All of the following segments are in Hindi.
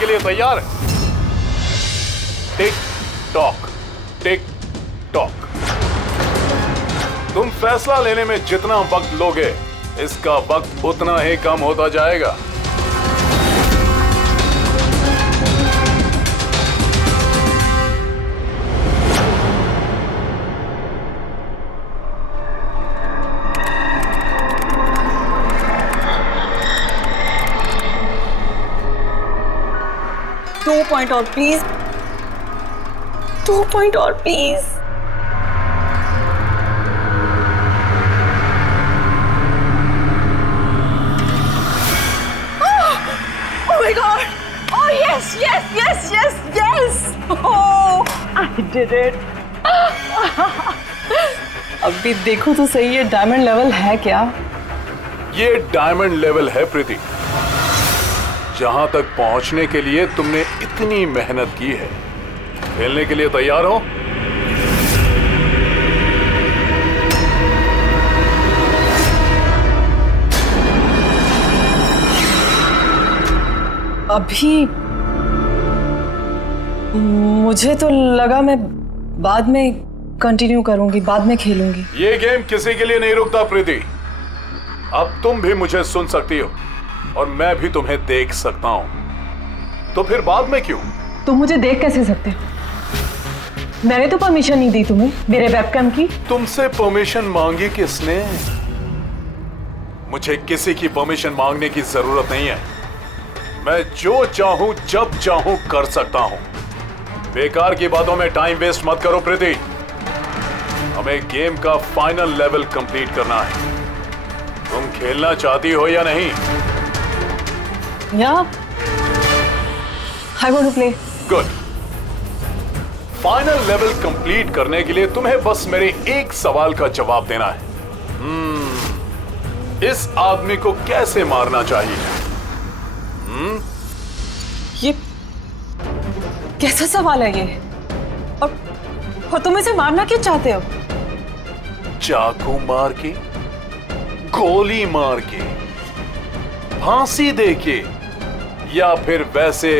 के लिए तैयार है? Tick tock, tick tock. तुम फैसला लेने में जितना वक्त लोगे, इसका वक्त उतना ही कम होता जाएगा। दो पॉइंट और प्लीज, 2 पॉइंट और please. Oh my God! Oh yes, yes, yes, yes, yes! Oh, I did it! अभी देखो तो सही, ये डायमंड लेवल है क्या? ये डायमंड लेवल है प्रीति। जहां तक पहुंचने के लिए तुमने इतनी मेहनत की है। खेलने के लिए तैयार हो? अभी मुझे तो लगा मैं बाद में कंटिन्यू करूंगी, बाद में खेलूंगी। ये गेम किसी के लिए नहीं रुकता प्रीति। अब तुम भी मुझे सुन सकती हो और मैं भी तुम्हें देख सकता हूं, तो फिर बाद में क्यों? तुम मुझे देख कैसे सकते हो? मैंने तो परमिशन नहीं दी तुम्हें मेरे वेबकैम की। तुमसे परमिशन मांगी किसने? मुझे किसी की परमिशन मांगने की जरूरत नहीं है। मैं जो चाहूं जब चाहूं कर सकता हूं। बेकार की बातों में टाइम वेस्ट मत करो प्रीति। हमें गेम का फाइनल लेवल कंप्लीट करना है। तुम खेलना चाहती हो या नहीं? Yeah, I want to play. Good. Final level complete करने के लिए तुम्हें बस मेरे एक सवाल का जवाब देना है। इस आदमी को कैसे मारना चाहिए? ये कैसा सवाल है ये? और तुम इसे मारना क्यों चाहते हो? चाकू मार के, गोली मार के, फांसी दे के, या फिर वैसे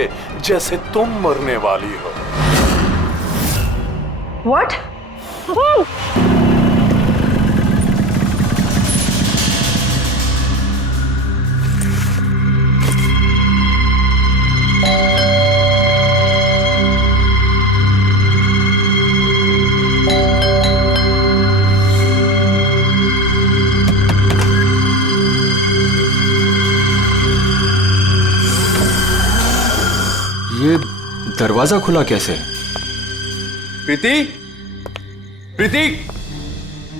जैसे तुम मरने वाली हो? What? ये दरवाजा खुला कैसे? प्रीति, प्रीति,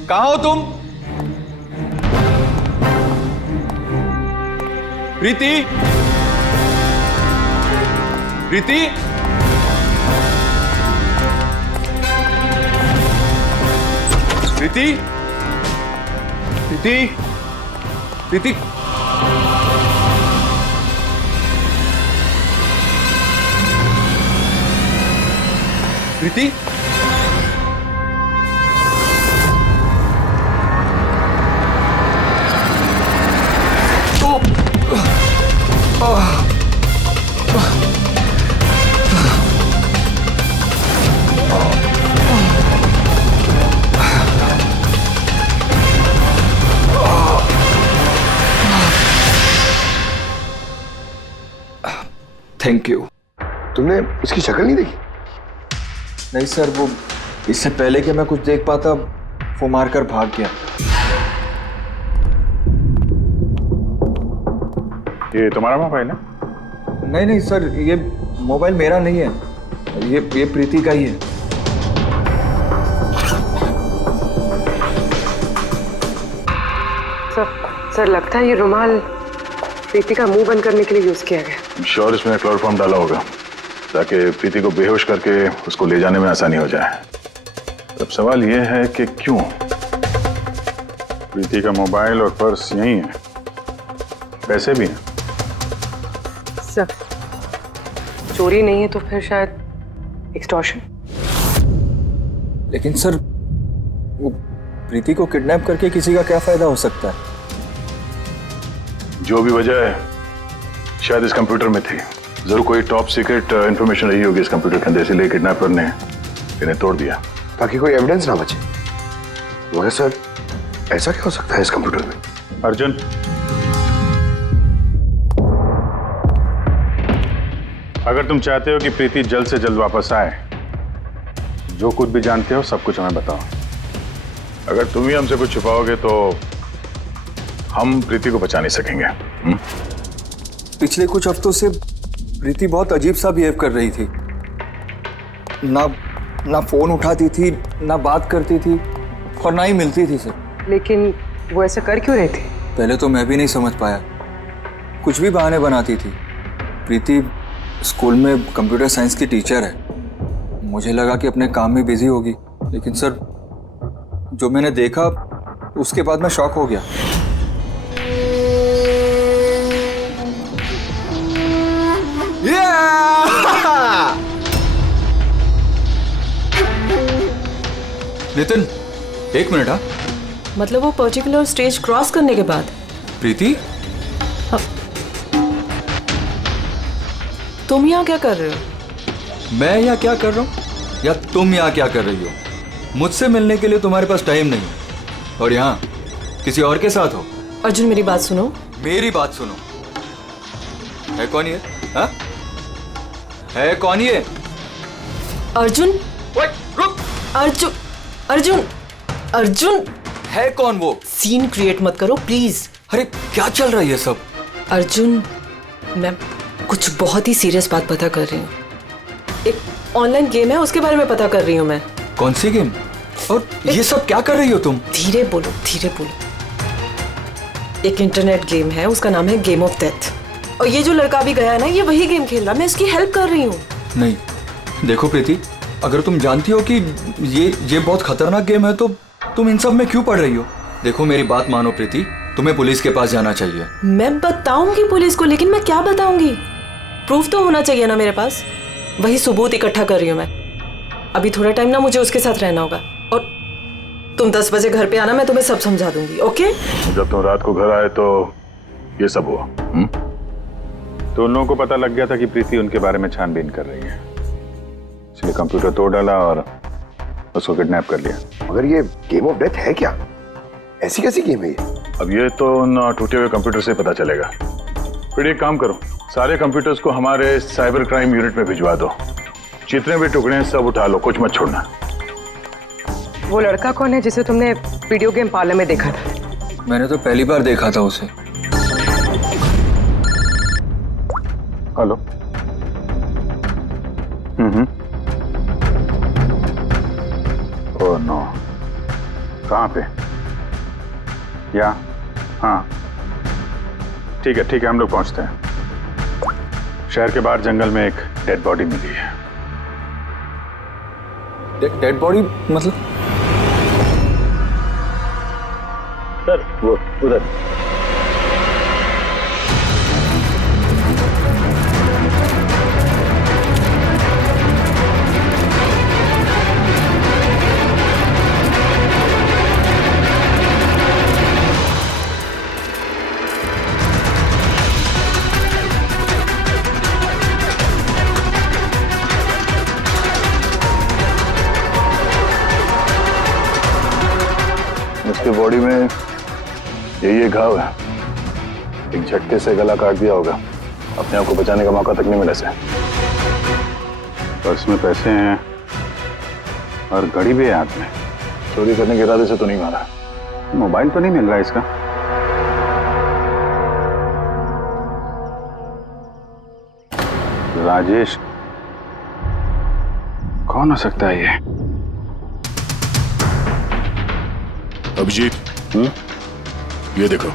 कहाँ हो तुम? प्रीति, प्रीति, प्रीति, प्रीति, प्रीति, प्रीति, थैंक यू। तुमने इसकी शक्ल नहीं देखी? नहीं सर, वो इससे पहले कि मैं कुछ देख पाता वो मारकर भाग गया। ये तुम्हारा मोबाइल है? नहीं नहीं सर, ये मोबाइल मेरा नहीं है, ये प्रीति का ही है। सर लगता है ये रुमाल प्रीति का मुंह बंद करने के लिए यूज किया गया। श्योर इसमें क्लोरोफॉर्म डाला होगा ताकि प्रीति को बेहोश करके उसको ले जाने में आसानी हो जाए। अब सवाल यह है कि क्यों? प्रीति का मोबाइल और पर्स यहीं है, पैसे भी हैं। सर चोरी नहीं है तो फिर शायद एक्सटॉर्शन। लेकिन सर वो प्रीति को किडनैप करके किसी का क्या फायदा हो सकता है? जो भी वजह है शायद इस कंप्यूटर में थी। जरूर कोई टॉप सीक्रेट इंफॉर्मेशन रही होगी इस कंप्यूटर के अंदर, इसीलिए किडनैपर ने इन्हें तोड़ दिया ताकि कोई एविडेंस ना बचे। मगर सर ऐसा क्या हो सकता है इस कंप्यूटर में? अर्जुन, अगर तुम चाहते हो कि प्रीति जल्द से जल्द वापस आए, जो कुछ भी जानते हो सब कुछ हमें बताओ। अगर तुम ही हमसे कुछ छुपाओगे तो हम प्रीति को बचा नहीं सकेंगे। पिछले कुछ हफ्तों से प्रीति बहुत अजीब सा बिहेव कर रही थी। ना फोन उठाती थी, ना बात करती थी और ना ही मिलती थी सर। लेकिन वो ऐसा कर क्यों रही थी? पहले तो मैं भी नहीं समझ पाया, कुछ भी बहाने बनाती थी। प्रीति स्कूल में कंप्यूटर साइंस की टीचर है, मुझे लगा कि अपने काम में बिजी होगी, लेकिन सर जो मैंने देखा उसके बाद मैं शॉक हो गया। नितिन, एक मिनट। हाँ, मतलब वो पर्टिकुलर स्टेज क्रॉस करने के बाद? प्रीति, तुम यहाँ क्या कर रहे हो? मैं यहाँ क्या कर रहा हूँ या तुम यहाँ क्या कर रही हो? मुझसे मिलने के लिए तुम्हारे पास टाइम नहीं है और यहाँ किसी और के साथ हो। अर्जुन मेरी बात सुनो। मेरी बात सुनो। है कौन ये? हाँ? है कौन ये? अर्जुन, रुक। अर्जुन, अर्जुन, अर्जुन, है कौन वो? सीन क्रिएट मत करो प्लीज। अरे क्या चल रहा है ये सब? अर्जुन, मैं कुछ बहुत ही सीरियस बात पता कर रही हूँ। एक ऑनलाइन गेम है, उसके बारे में पता कर रही हूँ मैं। कौन सी गेम? और ये सब क्या कर रही हो तुम? धीरे बोलो, धीरे बोलो। एक इंटरनेट गेम है, उसका नाम है गेम ऑफ डेथ। और ये जो लड़का भी गया है ना, ये वही गेम खेल रहा है, मैं इसकी हेल्प कर रही हूँ। नहीं, देखो प्रीति, अगर तुम जानती हो कि ये बहुत खतरनाक गेम है तो तुम इन सब में क्यों पड़ रही हो? देखो मेरी बात मानो प्रीति, तुम्हें पुलिस के पास जाना चाहिए। मैं बताऊंगी पुलिस को, लेकिन मैं क्या बताऊंगी? प्रूफ तो होना चाहिए ना मेरे पास। वही सबूत इकट्ठा कर रही हूँ मैं। अभी थोड़ा टाइम ना मुझे उसके साथ रहना होगा, और तुम 10 बजे घर पे आना, मैं तुम्हें सब समझा दूंगी। ओके? जब तुम रात को घर आए तो ये सब हुआ। तो उन लोगों को पता लग गया था कि प्रीति उनके बारे में छानबीन कर रही है, इसलिए कंप्यूटर तोड़ डाला और उसको किडनैप कर लिया। मगर ये गेम ऑफ डेथ है क्या? ऐसी कैसी गेम है ये? अब ये तो उन टूटे हुए कंप्यूटर से पता चलेगा। फिर एक काम करो, सारे कंप्यूटर्स को हमारे साइबर क्राइम यूनिट में भिजवा दो। जितने भी टुकड़े हैं सब उठा लो, कुछ मत छोड़ना। वो लड़का कौन है जिसे तुमने वीडियो गेम पार्लर में देखा था? मैंने तो पहली बार देखा था उसे। हेलो। ओह नो, कहाँ पे? या हाँ ठीक है हम लोग पहुंचते हैं। शहर के बाहर जंगल में एक डेड बॉडी मिली है। डेड बॉडी मतलब? सर वो उधर। उसके बॉडी में ये घाव है, एक झटके से गला काट दिया होगा। अपने आप को बचाने का मौका तक नहीं मिला इसे। पर्स में पैसे हैं और घड़ी भी है हाथ में। चोरी करने के इरादे से तो नहीं मारा। मोबाइल तो नहीं मिल रहा इसका। राजेश कौन हो सकता है ये? अभिजीत, ये देखो।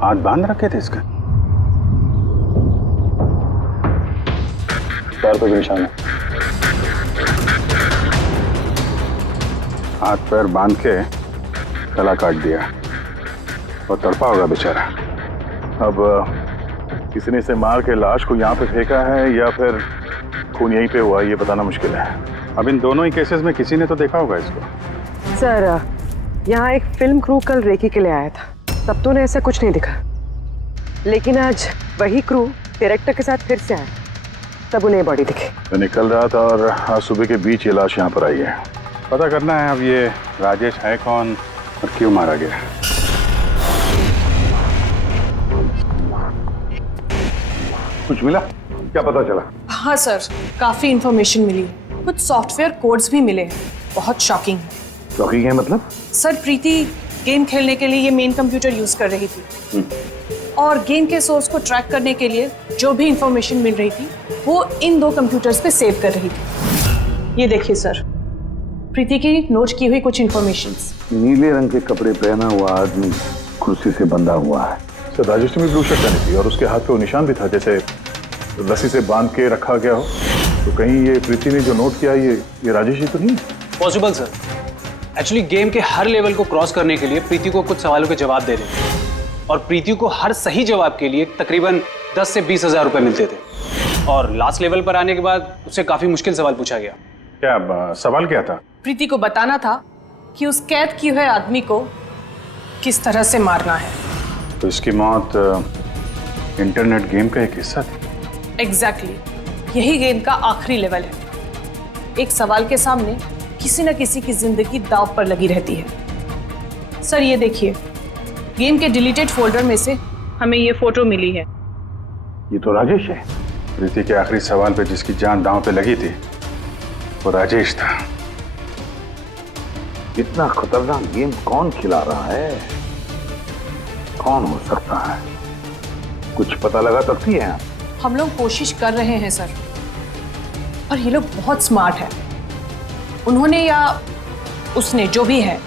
हाथ बांध रखे थे इसका। पैर पे भी निशान है। हाथ पैर बांध के गला काट दिया और तड़पा होगा बेचारा। अब किसी ने इसे मार के लाश को यहाँ पे फेंका है या फिर खून यहीं पे हुआ, ये बताना मुश्किल है। अब इन दोनों ही केसेस में किसी ने तो देखा होगा इसको। सर, यहाँ एक फिल्म क्रू कल रेकी के लिए आया था, तब तो उन्हें ऐसा कुछ नहीं दिखा। लेकिन आज वही क्रू डायरेक्टर के साथ फिर से आया, तब उन्हें बॉडी दिखी। मैं निकल रहा था और आज सुबह के बीच ये लाश यहाँ पर आई है। पता करना है अब ये राजेश है कौन और क्यों मारा गया। कुछ मिला? क्या पता चला? हाँ सर, काफी इंफॉर्मेशन मिली है, कुछ सॉफ्टवेयर कोड्स भी मिले हैं, बहुत शॉकिंग है। शॉकिंग है मतलब? सर प्रीति गेम खेलने के लिए ये मेन कंप्यूटर यूज कर रही थी और गेम के सोर्स को ट्रैक करने के लिए जो भी इंफॉर्मेशन मिल रही थी वो इन 2 कंप्यूटर्स पे सेव कर रही थी। ये देखिए सर, प्रीति की नोट की हुई कुछ इंफॉर्मेशंस। नीले रंग के कपड़े पहना हुआ आदमी कुर्सी से बंधा हुआ है। सर राजेश ने भी ब्लू शर्ट पहनी थी और उसके हाथ पे वो निशान भी था जैसे रस्सी से बांध के रखा गया हो। तो कहीं ये प्रीति ने जो नोट किया ये राजेश ही तो नहीं? Possible sir. एक्चुअली गेम के हर लेवल को क्रॉस करने के लिए प्रीति को कुछ सवालों के जवाब दे रहे थे और प्रीति को हर सही जवाब के लिए तकरीबन 10 से 20 हज़ार रुपए मिलते थे और लास्ट लेवल पर आने के बाद उससे काफी मुश्किल सवाल पूछा गया। क्या सवाल क्या था? प्रीति को बताना था कि उस कैद किए हुए आदमी को किस तरह से मारना है। तो इसकी मौत इंटरनेट गेम का एक हिस्सा थी? एग्जैक्टली, यही गेम का आखिरी लेवल है। एक सवाल के सामने किसी न किसी की जिंदगी दांव पर लगी रहती है। सर ये देखिए, गेम के डिलीटेड फोल्डर में से हमें ये फोटो मिली है। ये तो राजेश है। प्रीति के आखिरी सवाल पे जिसकी जान दांव पे लगी थी वो राजेश था। इतना खतरनाक गेम कौन खिला रहा है? कौन हो सकता है? कुछ पता लगा सकती है आप? हम लोग कोशिश कर रहे हैं सर, और ये लोग बहुत स्मार्ट है। उन्होंने या उसने जो भी है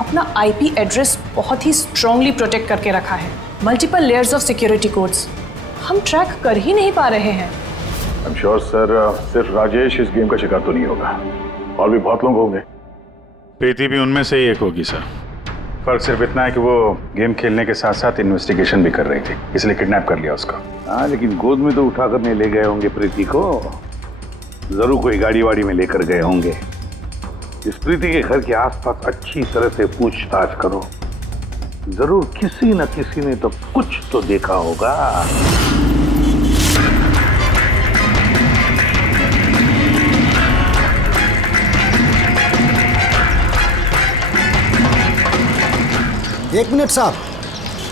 अपना आईपी एड्रेस बहुत ही स्ट्रांगली प्रोटेक्ट करके रखा है। Multiple layers of security codes हम ट्रैक कर ही नहीं पा रहे हैं। आई एम श्योर सर, सिर्फ राजेश इस गेम का शिकार तो नहीं होगा, और भी बहुत लोग होंगे। प्रीति भी उनमें से ही एक होगी सर। फर्क सिर्फ इतना है कि वो गेम खेलने के साथ साथ इन्वेस्टिगेशन भी कर रही थी, इसलिए किडनैप कर लिया उसका। हाँ, लेकिन गोद में तो उठा कर नहीं ले गए होंगे प्रीति को। जरूर कोई गाड़ी वाड़ी में लेकर गए होंगे। इस प्रीति के घर के आसपास अच्छी तरह से पूछताछ करो। जरूर किसी न किसी ने तो कुछ तो देखा होगा। एक मिनट साहब,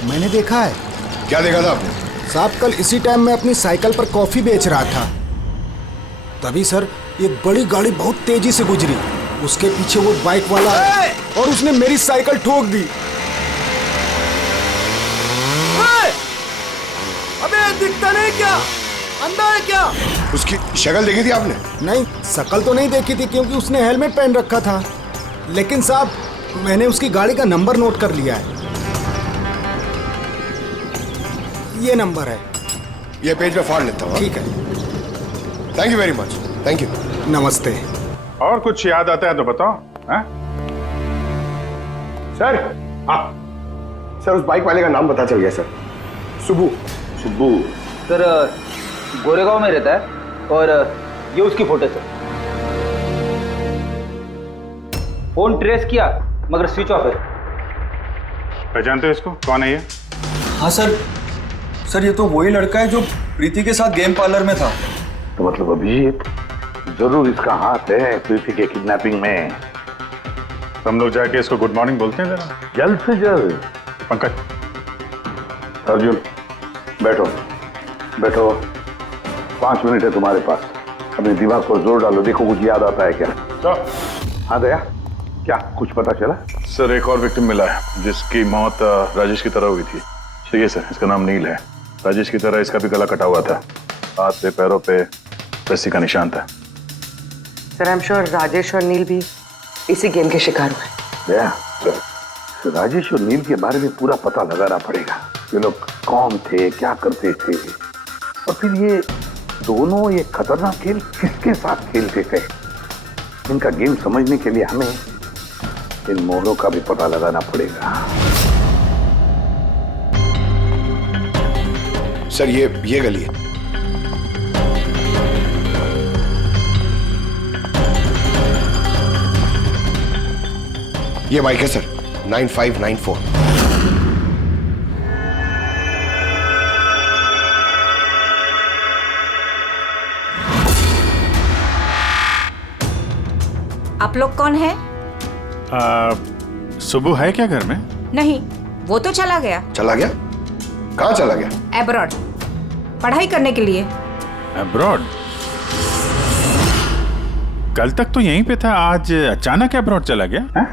मैंने देखा है। क्या देखा था आपने? साहब कल इसी टाइम मैं अपनी साइकिल पर कॉफी बेच रहा था, तभी सर एक बड़ी गाड़ी बहुत तेजी से गुजरी। उसके पीछे वो बाइक वाला है और उसने मेरी साइकिल ठोक दी। अबे दिखता नहीं क्या? अंधा है क्या? उसकी शक्ल देखी थी आपने? नहीं, शक्ल तो नहीं देखी थी क्योंकि उसने हेलमेट पहन रखा था, लेकिन साहब मैंने उसकी गाड़ी का नंबर नोट कर लिया है। ये नंबर है। ये पेज में फाड़ लेता हूँ। ठीक है, thank you very much. Thank you. नमस्ते। और कुछ याद आता है तो बताओ। सर, सर उस बाइक वाले का नाम पता चल गया सर। सुब्बू। सुब्बू सर गोरेगांव में रहता है और ये उसकी फोटो सर। फोन ट्रेस किया मगर स्विच ऑफ है। पहचानते हो इसको? कौन है ये? हाँ सर ये तो वही लड़का है जो प्रीति के साथ गेम पार्लर में था। तो मतलब अभिजीत जरूर इसका हाथ है प्रीति के किडनैपिंग में। हम लोग जाके इसको गुड मॉर्निंग बोलते हैं जरा, जल्द से जल्द। पंकज, अर्जुन, बैठो बैठो, 5 मिनट है तुम्हारे पास। अपने दिमाग पर जोर डालो, देखो कुछ याद आता है क्या। तो हाँ दया, क्या कुछ पता चला? सर एक और विक्टिम मिला है जिसकी मौत राजेश की तरह हुई थी। ठीक है सर, इसका नाम नील है। राजेश की तरह इसका भी गला कटा हुआ था, हाथ पे पैरों पे रस्सी का निशान था। Sir I am sure Rajesh और नील भी इसी गेम के शिकार हुए। तो राजेश और नील के बारे में पूरा पता लगाना पड़ेगा। ये लोग कौन थे, क्या करते थे, और फिर ये दोनों ये खतरनाक खेल किसके साथ खेलते थे। इनका गेम समझने के लिए हमें इन मोहरों का भी पता लगाना पड़ेगा। सर ये गली है। ये बाइक है सर, 9594। आप लोग कौन हैं? सुबह है क्या घर में? नहीं, वो तो चला गया। चला गया? कहाँ चला गया? एब्रॉड, पढ़ाई करने के लिए। अब्रॉड? कल तक तो यहीं पे था, आज अचानक अब्रॉड चला गया है?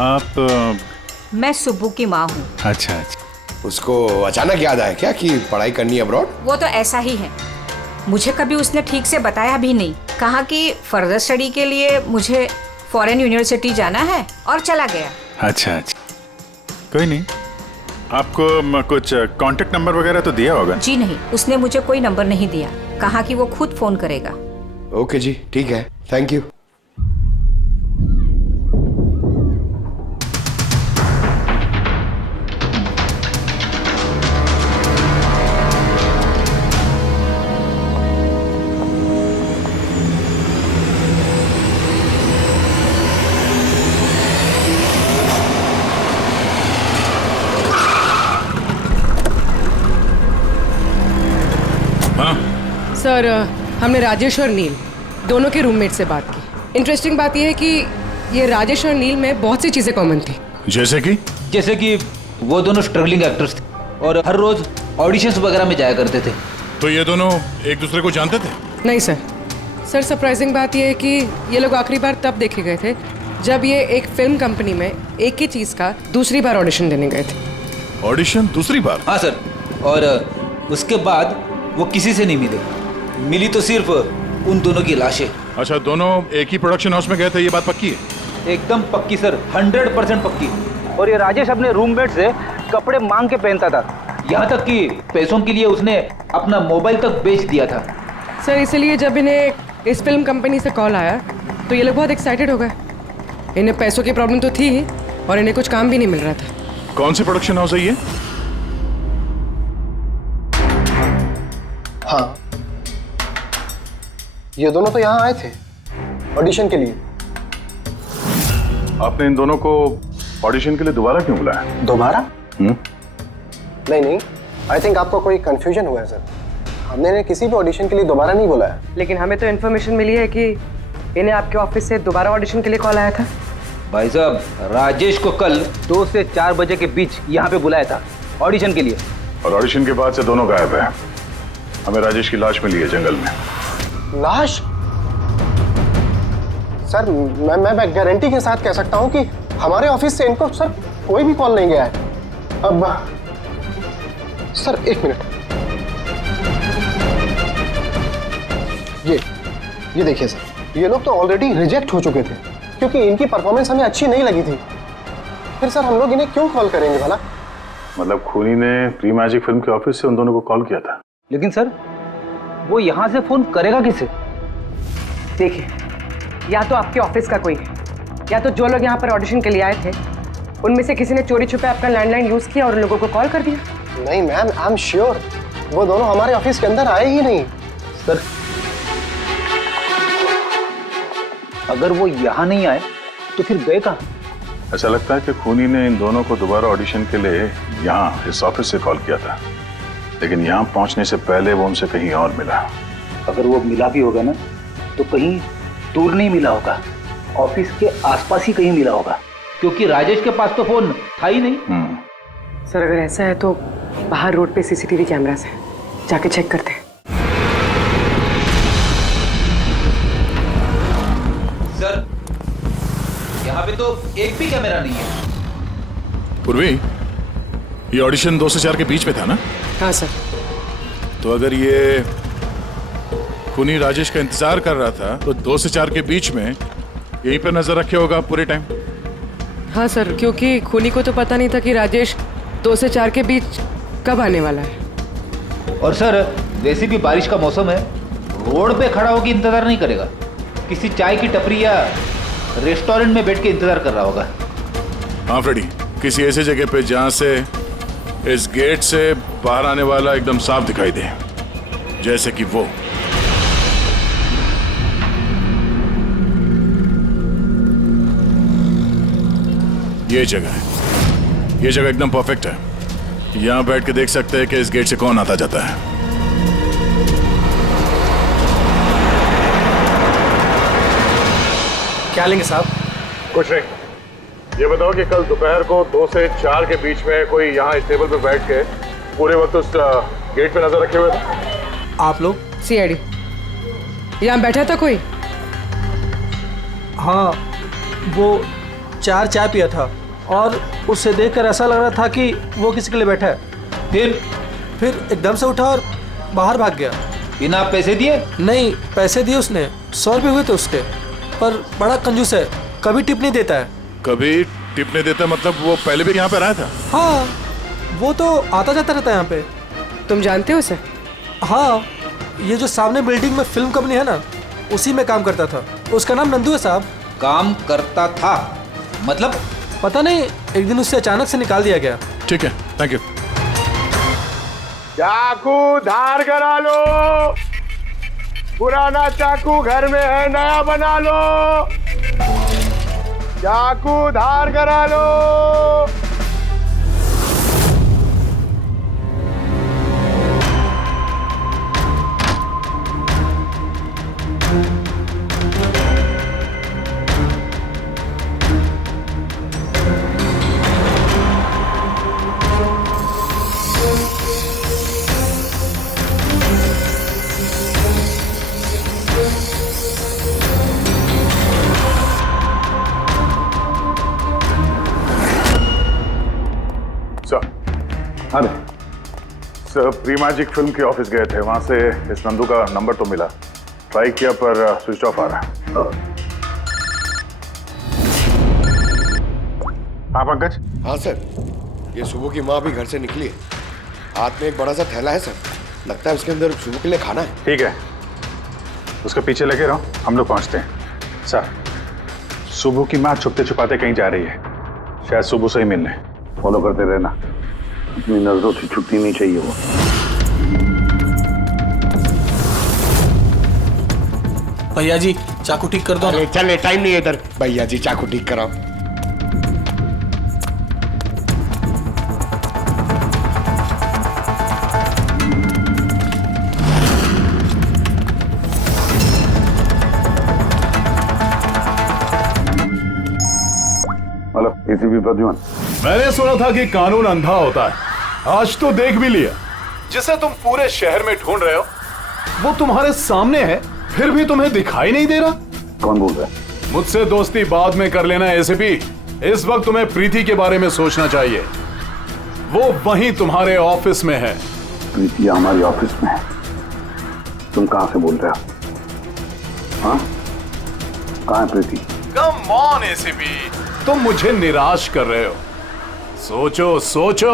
आप मैं सुब्बू की माँ हूँ। अच्छा अच्छा। उसको अचानक याद आया क्या कि पढ़ाई करनी है अब्रॉड? वो तो ऐसा ही है, मुझे कभी उसने ठीक से बताया भी नहीं। कहा कि फर्दर स्टडी के लिए मुझे फॉरेन यूनिवर्सिटी जाना है और चला गया। अच्छा अच्छा, कोई नहीं। आपको कुछ कांटेक्ट नंबर वगैरह तो दिया होगा? जी नहीं, उसने मुझे कोई नंबर नहीं दिया, कहा कि वो खुद फोन करेगा। ओके जी, ठीक है, थैंक यू। सर, हमने राजेश और नील दोनों के रूममेट से बात की। इंटरेस्टिंग बात यह है कि ये राजेश और नील में बहुत सी चीज़ें कॉमन थी। जैसे कि वो दोनों स्ट्रगलिंग एक्टर्स थे और हर रोज ऑडिशंस वगैरह में जाया करते थे। तो ये दोनों एक दूसरे को जानते थे? नहीं सर। सर, सरप्राइजिंग बात यह है कि ये लोग आखिरी बार तब देखे गए थे जब ये एक फिल्म कंपनी में एक ही चीज़ का दूसरी बार ऑडिशन देने गए थे। ऑडिशन दूसरी बार? हाँ सर, और उसके बाद वो किसी से नहीं मिले, मिली तो सिर्फ उन दोनों की लाशें। अच्छा, दोनों एक ही प्रोडक्शन हाउस में गए थे, ये बात पक्की है? एकदम पक्की सर, 100% पक्की। और ये राजेश अपने रूममेट से कपड़े मांग के पहनता था, यहाँ तक कि पैसों के लिए उसने अपना मोबाइल तक बेच दिया था। सर, इसलिए जब इन्हें इस फिल्म कंपनी से कॉल आया तो ये लोग बहुत एक्साइटेड हो गए। इन्हें पैसों की प्रॉब्लम तो थी ही और इन्हें कुछ काम भी नहीं मिल रहा था। कौन सी प्रोडक्शन हाउस है ये? हाँ, ये दोनों तो यहाँ आए थे ऑडिशन के लिए। आपने इन दोनों को ऑडिशन के लिए दोबारा क्यों बुलाया? दोबारा? नहीं, आई थिंक आपको कोई कंफ्यूजन हुआ है सर। हमने इन्हें किसी भी ऑडिशन के लिए दोबारा नहीं बुलाया। लेकिन हमें तो इन्फॉर्मेशन मिली है कि इन्हें आपके ऑफिस से दोबारा ऑडिशन के लिए कॉल आया था। भाई साहब, राजेश को कल 2 से 4 बजे के बीच यहाँ पे बुलाया था ऑडिशन के लिए। और ऑडिशन के बाद से दोनों गायब है। हमें राजेश की लाश मिली है जंगल में। लाश? सर, मैं गारंटी के साथ कह सकता हूँ कि हमारे ऑफिस से इनको सर कोई भी कॉल नहीं गया है। अब सर, एक मिनट, ये देखिए सर, ये लोग तो ऑलरेडी रिजेक्ट हो चुके थे क्योंकि इनकी परफॉर्मेंस हमें अच्छी नहीं लगी थी। फिर सर हम लोग इन्हें क्यों कॉल करेंगे भला? मतलब खूनी ने प्री मैजिक फिल्म के ऑफिस से उन दोनों को कॉल किया था। लेकिन सर, वो यहाँ से फोन करेगा किसे? देखिए, या तो आपके ऑफिस का कोई है, या तो जो लोग यहाँ पर ऑडिशन के लिए आए थे उनमें से किसी ने चोरी छुपे अपना लैंडलाइन यूज किया और उन लोगों को कॉल कर दिया। नहीं मैम, आई एम श्योर वो दोनों हमारे ऑफिस के अंदर आए ही नहीं। सर, अगर वो यहाँ नहीं आए तो फिर गए कहाँ? ऐसा लगता है कि खूनी ने इन दोनों को दोबारा ऑडिशन के लिए यहाँ इस ऑफिस से कॉल किया था, लेकिन यहाँ पहुँचने से पहले वो उनसे कहीं और मिला। अगर वो मिला भी होगा ना तो कहीं दूर नहीं मिला होगा, ऑफिस के आसपास ही कहीं मिला होगा, क्योंकि राजेश के पास तो फोन था ही नहीं। सर, अगर ऐसा है तो बाहर रोड पे सीसीटीवी कैमरास है, जाके चेक करते हैं। सर, यहाँ पे तो एक भी कैमरा नहीं है। पूर्वी, ये ऑडिशन 2 से 4 के बीच में था ना? हाँ सर। तो अगर ये खूनी राजेश का इंतजार कर रहा था तो 2 से 4 के बीच में यहीं पर नजर रखे होगा पूरे टाइम। हाँ सर, क्योंकि खूनी को तो पता नहीं था कि राजेश 2 से 4 के बीच कब आने वाला है। और सर, वैसे भी बारिश का मौसम है, रोड पे खड़ा होकर इंतजार नहीं करेगा, किसी चाय की टपरी या रेस्टोरेंट में बैठ के इंतजार कर रहा होगा। हाँ फ्रेडी, किसी ऐसी जगह पे जहां से इस गेट से बाहर आने वाला एकदम साफ दिखाई दे, जैसे कि वो। ये जगह है, ये जगह एकदम परफेक्ट है। यहां बैठ के देख सकते हैं कि इस गेट से कौन आता जाता है। क्या लेंगे साहब? कुछ नहीं। ये बताओ कि कल दोपहर को 2 से 4 के बीच में कोई यहाँ इस टेबल पे बैठ के पूरे वक्त उस गेट पे नजर रखे हुए थे? आप लोग? सीआईडी यहाँ बैठा था कोई? हाँ, वो 4 चाय पिया था और उससे देखकर ऐसा लग रहा था कि वो किसी के लिए बैठा है। फिर एकदम से उठा और बाहर भाग गया। बिना पैसे दिए? नहीं, पैसे दिए उसने, 100 रुपये हुए थे उसके, पर बड़ा कंजूस है, कभी टिप नहीं देता है। कभी टिप नहीं देता मतलब वो पहले भी यहाँ पे रहा था? हाँ, वो तो आता जाता रहता है यहाँ पे। तुम जानते हो उसे? हाँ, ये जो सामने बिल्डिंग में फिल्म कंपनी है ना, उसी में काम करता था। उसका नाम नंदू है साहब। काम करता था मतलब? पता नहीं, एक दिन उससे अचानक से निकाल दिया गया। ठीक है, थैंक यू। चाकू धार करा लो, पुराना चाकू घर में है, नया बना लो। चाकू धार करा लो। हाँ सर, प्री मैजिक फिल्म के ऑफिस गए थे, वहां से इस नंदू का नंबर तो मिला, ट्राई किया पर स्विच ऑफ आ रहा है। हाँ पंकज? हाँ सर, ये सुबह की माँ भी घर से निकली है, हाथ में एक बड़ा सा थैला है सर, लगता है उसके अंदर सुबह के लिए खाना है। ठीक है, उसके पीछे लगे रहो, हम लोग पहुंचते हैं। सर, सुबह की माँ छुपते छुपाते कहीं जा रही है, शायद सुबह से ही मिलने। फॉलो करते रहना, अपनी नजरों से छुट्टी नहीं चाहिए वो। भैया जी चाकू ठीक कर दो। अरे चले, टाइम नहीं है इधर। भैया जी चाकू ठीक कराओ। Hello, ACP Pradyuman. मैंने सुना था कि कानून अंधा होता है, आज तो देख भी लिया। जिसे तुम पूरे शहर में ढूंढ रहे हो वो तुम्हारे सामने है, फिर भी तुम्हें दिखाई नहीं दे रहा। कौन बोल रहा है? मुझसे दोस्ती बाद में कर लेना एसीपी, इस वक्त तुम्हें प्रीति के बारे में सोचना चाहिए। वो वहीं तुम्हारे ऑफिस में है। प्रीति हमारी ऑफिस में है? तुम कहां से बोल रहे हो? हाँ, कहां है प्रीति? कम ऑन एसीपी, तुम मुझे निराश कर रहे हो। सोचो सोचो।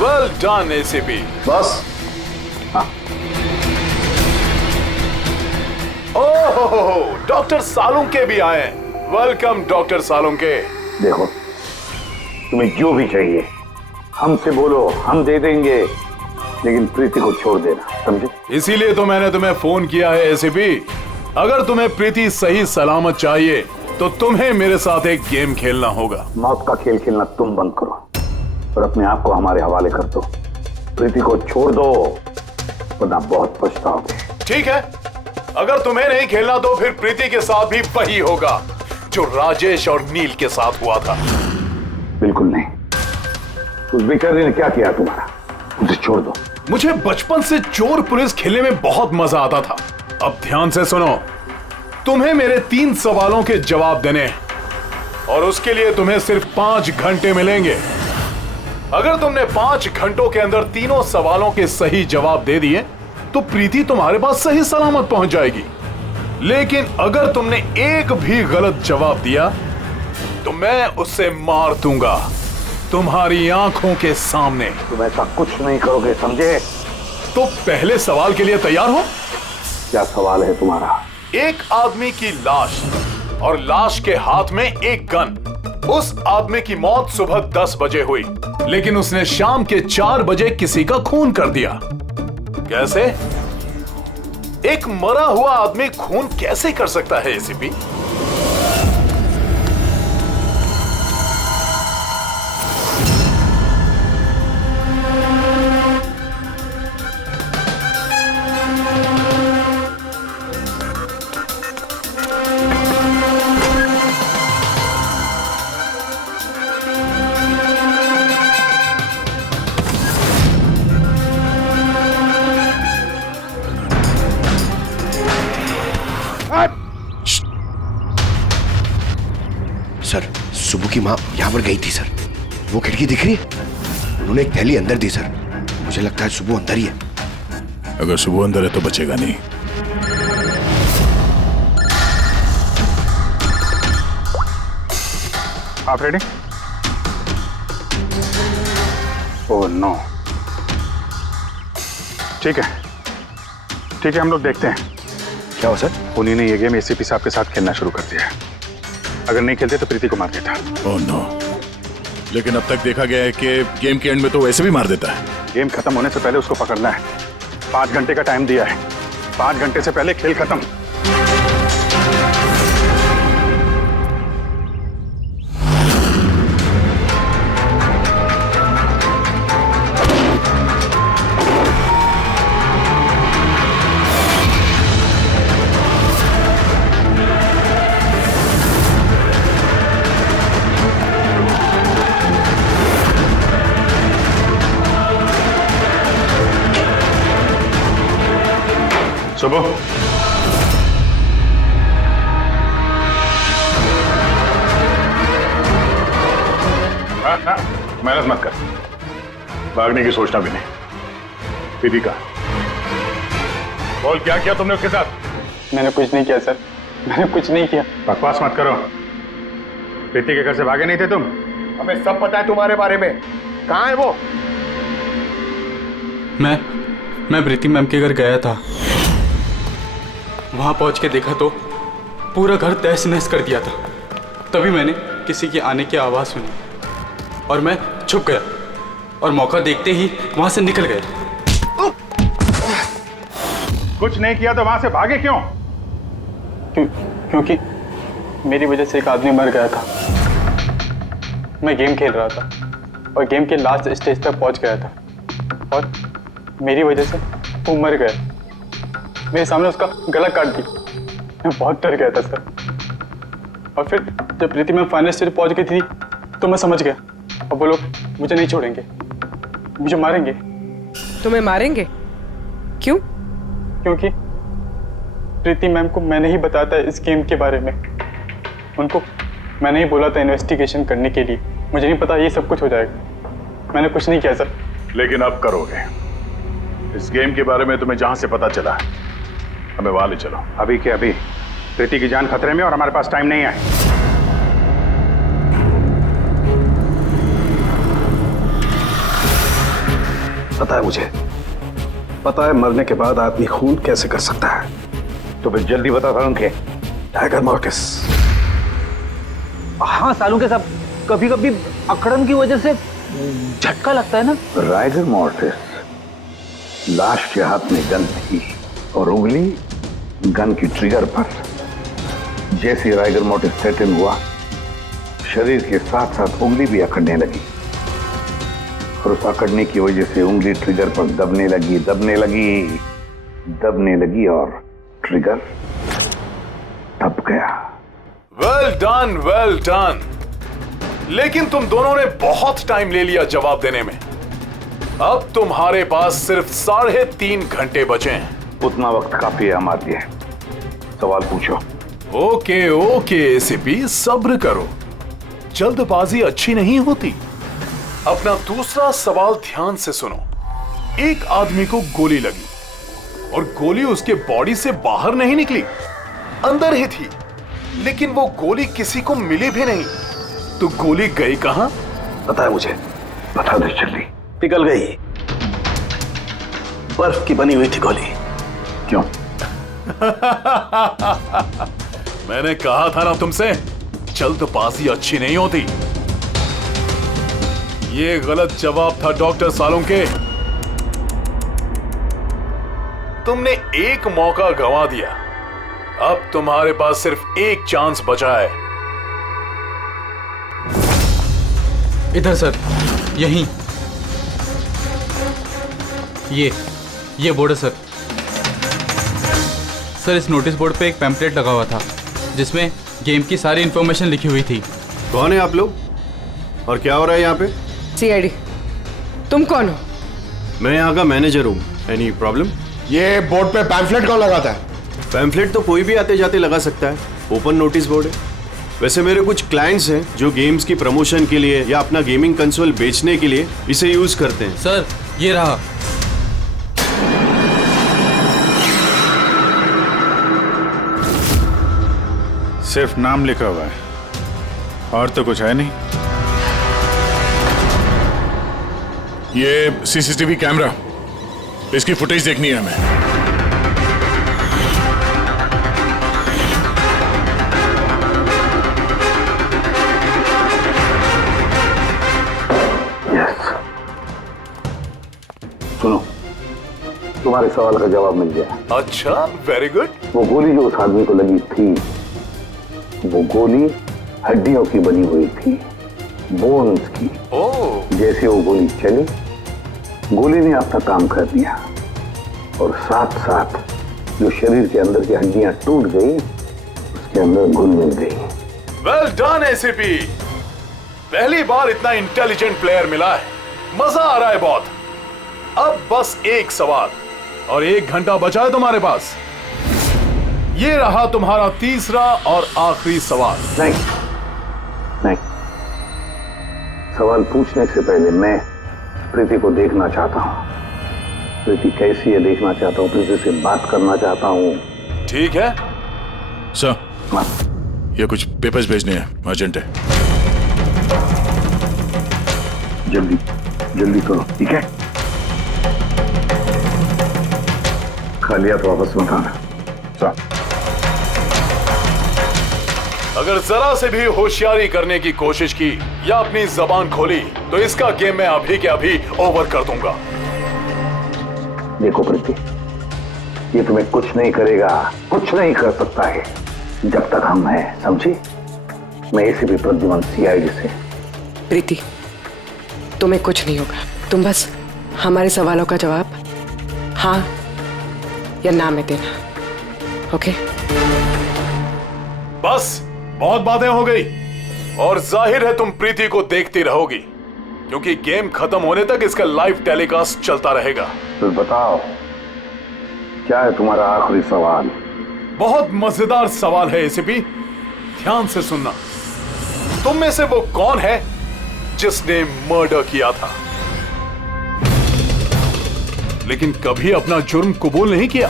Well done ACP. बस? हाँ। ओह, डॉक्टर सालुंके भी आए। Welcome doctor Salunke. देखो, तुम्हें जो भी चाहिए हमसे बोलो, हम दे देंगे, लेकिन प्रीति को छोड़ देना, समझे? इसीलिए तो मैंने तुम्हें फोन किया है एसीपी। अगर तुम्हें प्रीति सही सलामत चाहिए तो तुम्हें मेरे साथ एक गेम खेलना होगा। मौत का खेल खेलना तुम बंद करो और अपने आप को हमारे हवाले कर दो। प्रीति को छोड़ दो, वरना बहुत पछताओगे। ठीक है, अगर तुम्हें नहीं खेलना तो फिर प्रीति के साथ भी वही होगा जो राजेश और नील के साथ हुआ था। बिल्कुल नहीं। उस बेचारे ने क्या किया तुम्हारा? उसे छोड़ दो। मुझे बचपन से चोर पुलिस खेलने में बहुत मजा आता था। अब ध्यान से सुनो, तुम्हें मेरे 3 सवालों के जवाब देने हैं और उसके लिए तुम्हें सिर्फ 5 घंटे मिलेंगे। अगर तुमने 5 घंटों के अंदर तीनों सवालों के सही जवाब दे दिए तो प्रीति तुम्हारे पास सही सलामत पहुंच जाएगी। लेकिन अगर तुमने एक भी गलत जवाब दिया तो मैं उससे मार दूंगा तुम्हारी आंखों के सामने। तुम ऐसा कुछ नहीं करोगे, समझे? तो पहले सवाल के लिए तैयार हो? क्या सवाल है तुम्हारा? एक आदमी की लाश और लाश के हाथ में एक गन। उस आदमी की मौत सुबह 10 बजे हुई, लेकिन उसने शाम के 4 बजे किसी का खून कर दिया। कैसे? एक मरा हुआ आदमी खून कैसे कर सकता है एसीपी? की माँ यहाँ पर गई थी सर। वो खिड़की दिख रही है, उन्होंने एक थैली अंदर दी सर। मुझे लगता है सुबह अंदर ही है। अगर सुबह अंदर है तो बचेगा नहीं। आप रेडी? Oh no. ठीक है हम लोग देखते हैं। क्या हो सर? उन्हीं ने ये गेम एसीपी साहब के साथ खेलना शुरू कर दिया है। अगर नहीं खेलते तो प्रीति को मार देता। Oh no. लेकिन अब तक देखा गया है कि गेम के एंड में तो वैसे भी मार देता है। गेम खत्म होने से पहले उसको पकड़ना है। 5 घंटे का टाइम दिया है। 5 घंटे से पहले खेल खत्म। सुबह मेहनत मत कर, भागने की सोचना भी नहीं। प्रीति का बोल, क्या किया तुमने उसके साथ? मैंने कुछ नहीं किया सर, मैंने कुछ नहीं किया। बकवास मत करो। प्रीति के घर से भागे नहीं थे तुम? हमें सब पता है तुम्हारे बारे में। कहाँ है वो? मैं प्रीति मैम के घर गया था। वहां पहुंच के देखा तो पूरा घर तहस नहस कर दिया था। तभी मैंने किसी के आने की आवाज़ सुनी और मैं छुप गया और मौका देखते ही वहां से निकल गया। कुछ नहीं किया तो वहां से भागे क्यों? क्योंकि मेरी वजह से एक आदमी मर गया था। मैं गेम खेल रहा था और गेम के लास्ट स्टेज तक पहुंच गया था और मेरी वजह से वो मर गया। मेरे सामने उसका गला काट दी। मैं बहुत डर गया था सर। और फिर जब प्रीति में फाइनल स्टेज पहुंच गई थी तो मैं समझ गया और वो लोग मुझे नहीं छोड़ेंगे, मुझे मारेंगे। तुम्हें मारेंगे? क्यों? क्योंकि प्रीति मैम को मैंने ही बताया था इस गेम के बारे में। उनको मैंने ही बोला था इन्वेस्टिगेशन करने के लिए। मुझे नहीं पता ये सब कुछ हो जाएगा। मैंने कुछ नहीं किया सर। लेकिन अब करोगे। इस गेम के बारे में तुम्हें जहां से पता चला हमें वहां ले चलो, अभी के अभी। प्रीति की जान खतरे में और हमारे पास टाइम नहीं है। पता है मुझे, पता है मरने के बाद आदमी खून कैसे कर सकता है। तो फिर जल्दी बता उनके। Tiger mortis. हाँ सालों के साथ कभी कभी अकड़न की वजह से झटका लगता है ना। राइगर मॉर्टिस, लाश के हाथ में गन थी और उंगली गन की ट्रिगर पर। जैसे राइगर मॉर्टिस सेटल हुआ, शरीर के साथ साथ उंगली भी अकड़ने लगी और उस अकड़ने की वजह से उंगली ट्रिगर पर दबने लगी और ट्रिगर दब गया। Well done. लेकिन तुम दोनों ने बहुत टाइम ले लिया जवाब देने में। अब तुम्हारे पास सिर्फ 3.5 घंटे बचे हैं। उतना वक्त काफी है हमारे लिए। सवाल पूछो। ओके एसीपी, सब्र करो, जल्दबाजी अच्छी नहीं होती। अपना दूसरा सवाल ध्यान से सुनो। एक आदमी को गोली लगी और गोली उसके बॉडी से बाहर नहीं निकली, अंदर ही थी। लेकिन वो गोली किसी को मिली भी नहीं, तो गोली गई कहां? पता है मुझे, बता दे जल्दी। पिघल गई। बर्फ की बनी हुई थी गोली। क्यों? मैंने कहा था ना तुमसे, जल्दबाजी अच्छी नहीं होती। ये गलत जवाब था डॉक्टर सालुंके। तुमने एक मौका गंवा दिया। अब तुम्हारे पास सिर्फ एक चांस बचा है। इधर सर, यहीं। ये बोर्ड है सर। सर, इस नोटिस बोर्ड पे एक पैम्पलेट लगा हुआ था जिसमें गेम की सारी इंफॉर्मेशन लिखी हुई थी। कौन है आप लोग और क्या हो रहा है यहाँ पे? सीआईडी। तुम कौन हो? मैं यहाँ का मैनेजर हूँ। Any problem? ये बोर्ड पे पैम्फलेट कौन लगाता है? पैम्फलेट तो कोई भी आते जाते लगा सकता है। ओपन नोटिस बोर्ड है। वैसे मेरे कुछ क्लाइंट्स हैं जो गेम्स की प्रमोशन के लिए या अपना गेमिंग कंसोल बेचने के लिए इसे यूज करते हैं। सर ये रहा। सिर्फ नाम लिखा हुआ है और तो कुछ है नहीं। ये सीसीटीवी कैमरा, इसकी फुटेज देखनी है हमें। सुनो, तुम्हारे सवाल का जवाब मिल गया। अच्छा, वेरी गुड। वो गोली जो उस आदमी को लगी थी, वो गोली हड्डियों की बनी हुई थी, बोन्स की। जैसे वो गोली चली, गोली ने अपना काम कर दिया और साथ साथ जो शरीर के अंदर की हड्डियां टूट गई, उसके अंदर घुल मिल गई। वेल डन एसीपी, पहली बार इतना इंटेलिजेंट प्लेयर मिला है, मजा आ रहा है बहुत। अब बस एक सवाल और 1 घंटा बचा है तुम्हारे पास। ये रहा तुम्हारा तीसरा और आखिरी सवाल। नहीं, सवाल पूछने से पहले मैं प्रीति को देखना चाहता हूँ। प्रीति कैसी है देखना चाहता हूँ, प्रीति से बात करना चाहता हूँ। ठीक है सर, ये कुछ पेपर्स भेजने हैं, अर्जेंट है। जल्दी जल्दी करो, ठीक है? खाली हाथ वापस मत आना। अगर जरा से भी होशियारी करने की कोशिश की या अपनी जबान खोली तो इसका गेम मैं अभी के अभी ओवर कर दूंगा। देखो प्रीति, ये तुम्हें कुछ नहीं करेगा, कुछ नहीं कर सकता है जब तक हम हैं, समझी? मैं एसीपी प्रद्युमन सीआईडी से। प्रीति, तुम्हें कुछ नहीं होगा। तुम बस हमारे सवालों का जवाब हाँ या ना में देना, ओके? बस बहुत बातें हो गई और जाहिर है तुम प्रीति को देखती रहोगी, क्योंकि गेम खत्म होने तक इसका लाइव टेलीकास्ट चलता रहेगा। तो बताओ, क्या है तुम्हारा आखिरी सवाल? बहुत मजेदार सवाल है एसीपी, ध्यान से सुनना। तुम में से वो कौन है जिसने मर्डर किया था लेकिन कभी अपना जुर्म कबूल नहीं किया?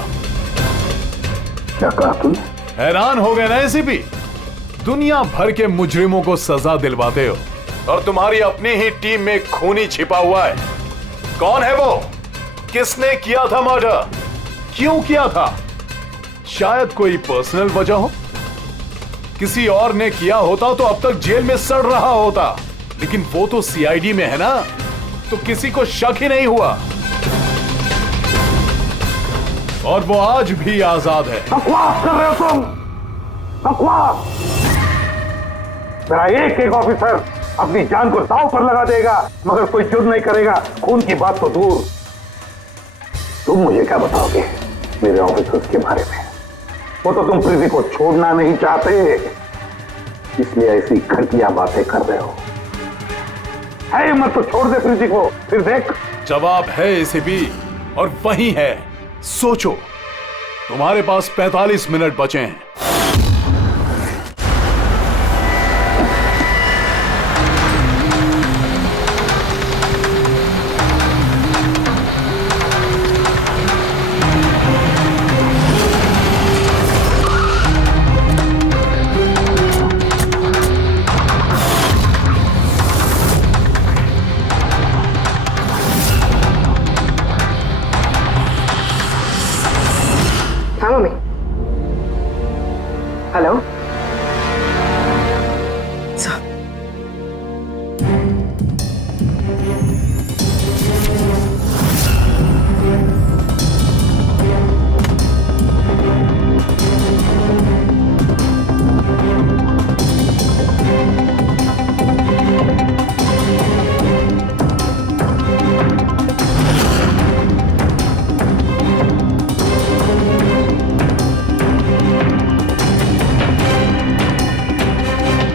क्या कहा तुमने? हैरान हो गए ना एसीपी? दुनिया भर के मुजरिमों को सजा दिलवाते हो और तुम्हारी अपनी ही टीम में खूनी छिपा हुआ है। कौन है वो? किसने किया था मर्डर? क्यों किया था? शायद कोई पर्सनल वजह हो। किसी और ने किया होता तो अब तक जेल में सड़ रहा होता, लेकिन वो तो सीआईडी में है ना, तो किसी को शक ही नहीं हुआ और वो आज भी आजाद है। बकवास कर रहे हो तुम, बकवास। मेरा एक एक ऑफिसर अपनी जान को दांव पर लगा देगा मगर कोई जुर्म नहीं करेगा, खून की बात तो दूर। तुम मुझे क्या बताओगे मेरे ऑफिसर्स के बारे में? वो तो तुम प्रीति को छोड़ना नहीं चाहते, इसलिए ऐसी घटिया बातें कर रहे हो। है मत तो छोड़ दे प्रीति को, फिर देख। जवाब है एसीपी और वही है। सोचो, तुम्हारे पास 45 मिनट बचे हैं। हाँ मम्मी। हेलो।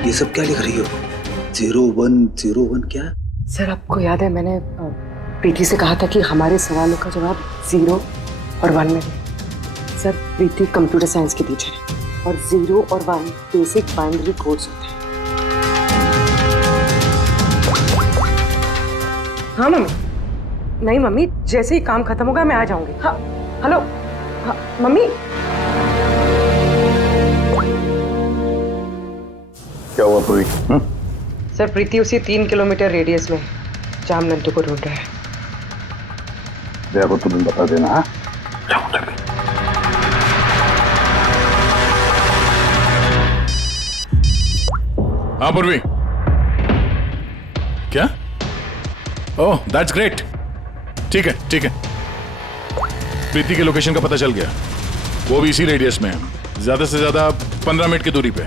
ये सब क्या लिख रही हो? 0101 क्या? सर, आपको याद है मैंने प्रीति से कहा था कि हमारे सवालों का जवाब 0 और 1 में दें। सर, प्रीति कंप्यूटर साइंस की टीचर है। और 0 और 1 बेसिक बाइनरी कोड्स होते हैं। हाँ मम्मी। नहीं मम्मी, जैसे ही काम खत्म होगा मैं आ जाऊंगी। हाँ हेलो। हाँ मम्मी। क्या हुआ पूरी? सर प्रीति उसी 3 किलोमीटर रेडियस में जहाँ हम नंदू को ढूंढ रहे हैं। जया को तुम्हें बता देना। हाँ हाँ पूर्वी, क्या? Oh that's great. ठीक है ठीक है, प्रीति के लोकेशन का पता चल गया। वो भी इसी रेडियस में है, ज्यादा से ज्यादा 15 मिनट की दूरी पे।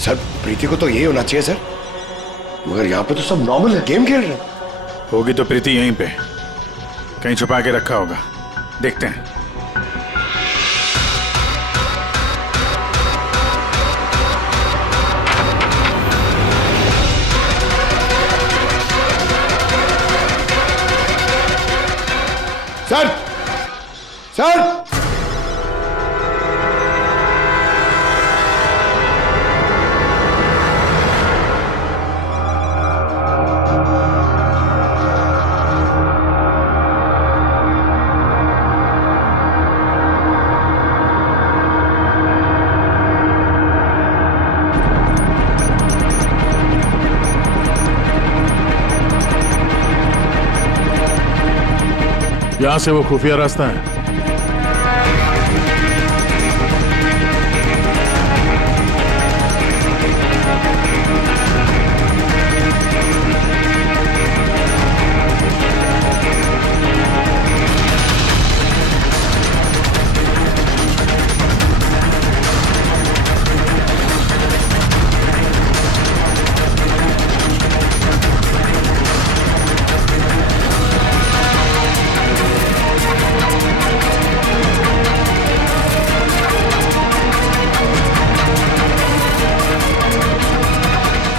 सर प्रीति को तो यही होना चाहिए सर, मगर यहाँ पे तो सब नॉर्मल है, गेम खेल रहे हैं। होगी तो प्रीति यहीं पे कहीं छुपा के रखा होगा, देखते हैं। सर सर यहां से वो खुफिया रास्ता है।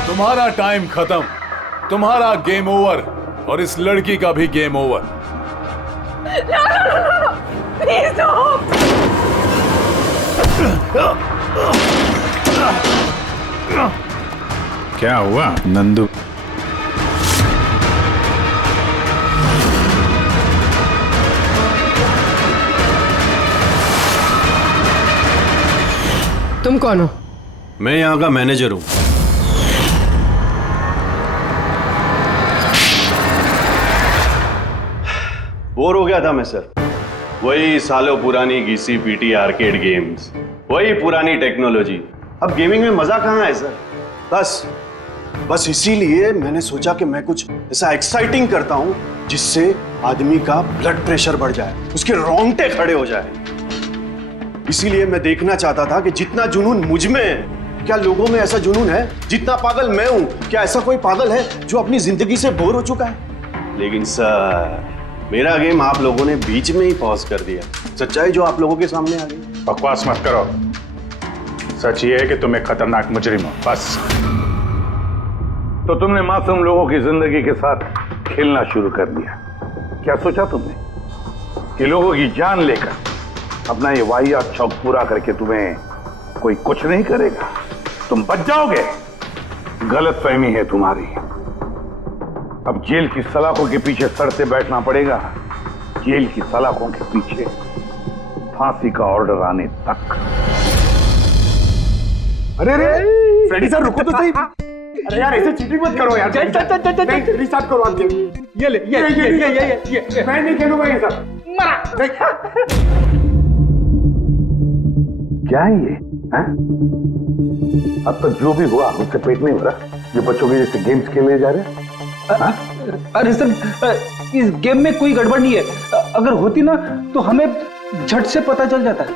तुम्हारा टाइम खत्म, तुम्हारा गेम ओवर, और इस लड़की का भी गेम ओवर। प्लीज क्या हुआ नंदू? तुम कौन हो? मैं यहाँ का मैनेजर हूँ। बोर हो गया था मैं सर, वही सालों पुरानी घिसी पीटी आर्केड गेम्स, वही पुरानी टेक्नोलॉजी। अब गेमिंग में मजा कहाँ है सर? बस इसीलिए मैंने सोचा कि मैं कुछ ऐसा एक्साइटिंग करता हूँ जिससे आदमी का ब्लड प्रेशर बढ़ जाए, उसके रोंगटे खड़े हो जाए। इसीलिए मैं देखना चाहता था कि जितना जुनून मुझ में है, क्या लोगों में ऐसा जुनून है? जितना पागल मैं हूं, क्या ऐसा कोई पागल है जो अपनी जिंदगी से बोर हो चुका है? लेकिन सर मेरा गेम आप लोगों ने बीच में ही पॉज कर दिया। सच्चाई जो आप लोगों के सामने आ गई। बकवास मत करो, सच ये है कि तुम एक खतरनाक मुजरिम हो, बस। तो तुमने मासूम लोगों की जिंदगी के साथ खेलना शुरू कर दिया। क्या सोचा तुमने कि लोगों की जान लेकर अपना ये वाहियात शौक पूरा करके तुम्हें कोई कुछ नहीं करेगा, तुम बच जाओगे? गलत फहमी है तुम्हारी। अब जेल की सलाखों के पीछे सड़ते बैठना पड़ेगा, जेल की सलाखों के पीछे फांसी का ऑर्डर आने तक। अरे अरे फ्रेडी सर रुको तो सही। अरे यार ऐसे चीटिंग मत करो यार। रिस्टार्ट करो आप गेम। ये ले ये मैं नहीं खेलूंगा ये सब। मरा क्या है ये? अब तक जो भी हुआ उससे पेट नहीं भरा, जो बच्चों के जैसे गेम्स खेले जा रहे हैं। अरे सर इस गेम में कोई गड़बड़ नहीं है, अगर होती ना तो हमें झट से पता चल जाता है।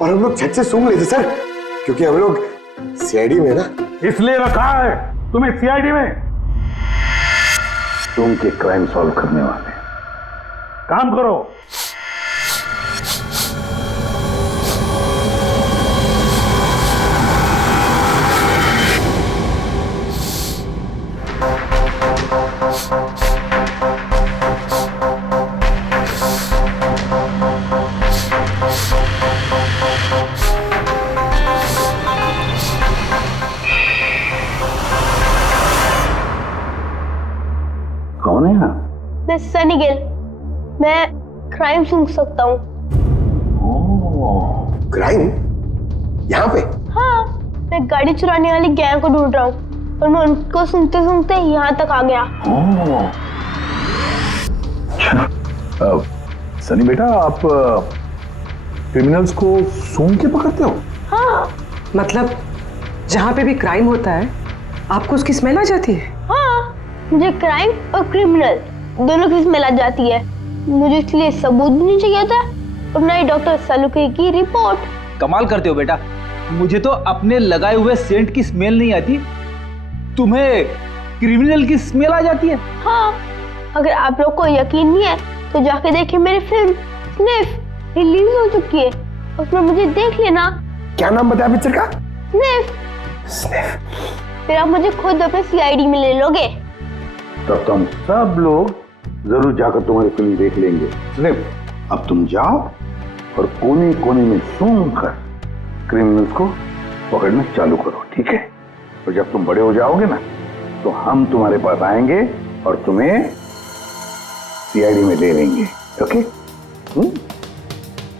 और हम लोग झट से सूंघ लेते सर, क्योंकि हम लोग सीआईडी में ना। इसलिए रखा है तुम्हें सीआईडी में। सूंघ के क्राइम सॉल्व करने वाले। काम करो। कौन है आप? मैं सनी गिल। मैं क्राइम सूंघ सकता हूँ। क्राइम? यहाँ पे? हाँ, मैं गाड़ी चुराने वाली गैंग को ढूंढ रहा हूँ और मैं उनको सूंघते सूंघते यहाँ तक आ गया। सनी बेटा, आप क्रिमिनल्स को सूंघ के पकड़ते हो? हाँ। मतलब जहाँ पे भी क्राइम होता है आपको उसकी स्मेल आ जाती है? हाँ, मुझे क्राइम और क्रिमिनल दोनों की स्मेल आ जाती है। मुझे इसलिए सबूत भी नहीं चाहिए था और ना ही डॉक्टर सलूके की रिपोर्ट। कमाल करते हो बेटा, मुझे तो अपने लगाए हुए सेंट की स्मेल नहीं आती, तुम्हें क्रिमिनल की स्मेल आ जाती है। हाँ, अगर आप लोग को यकीन नहीं है तो जाके देखिए मेरी फिल्म स्निफ रिलीज हो चुकी है, उसमें मुझे देख लेना। क्या नाम बताया पिक्चर का? स्निफ। फिर आप मुझे खुद अपने सीआईडी में ले लोगे। तब तो हम सब लोग जरूर जाकर तुम्हारी फिल्म देख लेंगे। स्निफ, अब तुम जाओ और कोने कोने में सूंघ कर क्रिमिनल्स को पकड़ना चालू करो, ठीक है? और जब तुम बड़े हो जाओगे ना तो हम तुम्हारे पास आएंगे और तुम्हें सीआईडी में ले लेंगे, ओके?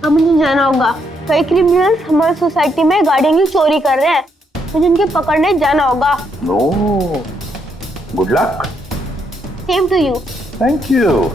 अब मुझे जाना होगा। कई क्रिमिनल्स हमारी सोसाइटी में गाड़ियों की चोरी कर रहे हैं, मुझे उनके पकड़ने जाना होगा। No, good luck. Same to you. Thank you.